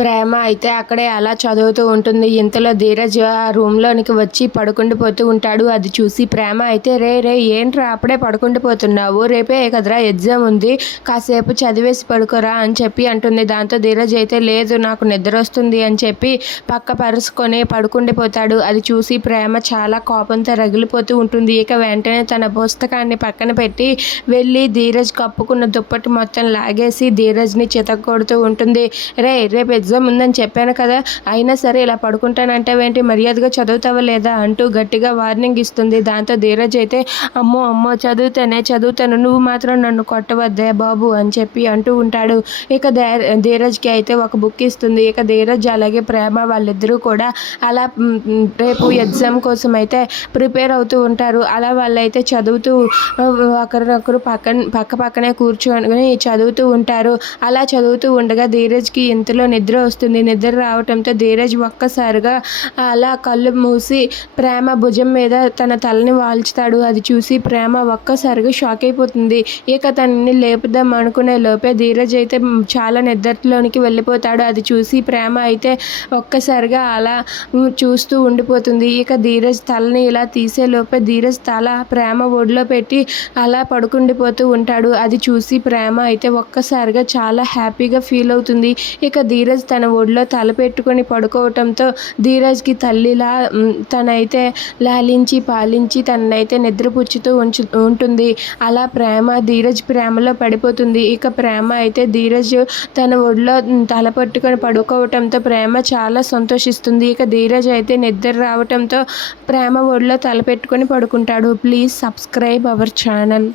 ప్రేమ అయితే అక్కడే అలా చదువుతూ ఉంటుంది. ఇంతలో ధీరజ్ ఆ రూమ్లోనికి వచ్చి పడుకుండిపోతూ ఉంటాడు. అది చూసి ప్రేమ అయితే రే రే ఏంట్రా అప్పుడే పడుకుండిపోతున్నావు రేపే కదరా ఎగ్జామ్ ఉంది. కాసేపు చదివేసి పడుకోరా అని చెప్పి అంటుంది. దాంతో ధీరజ్ అయితే లేదు నాకు నిద్ర వస్తుంది అని చెప్పి పక్క పరుచుకొని పడుకుండిపోతాడు అది చూసి ప్రేమ చాలా కోపంతో రగిలిపోతూ ఉంటుంది. ఇక వెంటనే తన పుస్తకాన్ని పక్కన పెట్టి వెళ్ళి ధీరజ్ కప్పుకున్న దుప్పటి మొత్తం లాగేసి ధీరజ్ని చితక్కొడుతూ ఉంటుంది. రే రేపు ఎగ్జామ్ ఉందని చెప్పాను కదా. అయినా సరే ఇలా పడుకుంటానంటావేంటి మర్యాదగా చదువుతావా లేదా? అంటూ గట్టిగా వార్నింగ్ ఇస్తుంది. దాంతో ధీరజ్ అయితే అమ్మో అమ్మో చదువుతానే చదువుతాను. నువ్వు మాత్రం నన్ను కొట్టవద్దే బాబు అని చెప్పి అంటూ ఉంటాడు. ఇక ధీరజ్కి అయితే ఒక బుక్ ఇస్తుంది. ఇక ధీరజ్ అలాగే ప్రేమ వాళ్ళిద్దరూ కూడా అలా రేపు ఎగ్జామ్ కోసం అయితే ప్రిపేర్ అవుతూ ఉంటారు. అలా వాళ్ళైతే చదువుతూ ఒకరినొకరు పక్కన పక్క పక్కనే కూర్చొని చదువుతూ ఉంటారు. అలా చదువుతూ ఉండగా ధీరజ్కి ఇంతలో నిద్ర నిద్ర వస్తుంది. నిద్ర రావటంతో ధీరజ్ ఒక్కసారిగా అలా కళ్ళు మూసి ప్రేమ భుజం మీద తన తలని వాల్చుతాడు. అది చూసి ప్రేమ ఒక్కసారిగా షాక్ అయిపోతుంది. ఇక తనని లేపుదాం అనుకునే లోపే ధీరజ్ అయితే చాలా నిద్రలోనికి వెళ్ళిపోతాడు. అది చూసి ప్రేమ అయితే ఒక్కసారిగా అలా చూస్తూ ఉండిపోతుంది. ఇక ధీరజ్ తలని ఇలా తీసే లోపే ధీరజ్ తల ప్రేమ ఒడిలో పెట్టి అలా పడుకుండిపోతూ ఉంటాడు. అది చూసి ప్రేమ అయితే ఒక్కసారిగా చాలా హ్యాపీగా ఫీల్ అవుతుంది. ఇక ధీరజ్ తన ఒడిలో తలపెట్టుకొని పడుకోవటంతో ధీరజ్కి తల్లిలా తనైతే లాలించి పాలించి తననైతే నిద్రపుచ్చుతూ ఉంచు ఉంటుంది. అలా ప్రేమ ధీరజ్ ప్రేమలో పడిపోతుంది. ఇక ప్రేమ అయితే ధీరజ్ తన ఒడిలో తలపట్టుకొని పడుకోవటంతో ప్రేమ చాలా సంతోషిస్తుంది. ఇక ధీరజ్ అయితే నిద్ర రావటంతో ప్రేమ ఒడిలో తలపెట్టుకొని పడుకుంటాడు. Please subscribe our channel.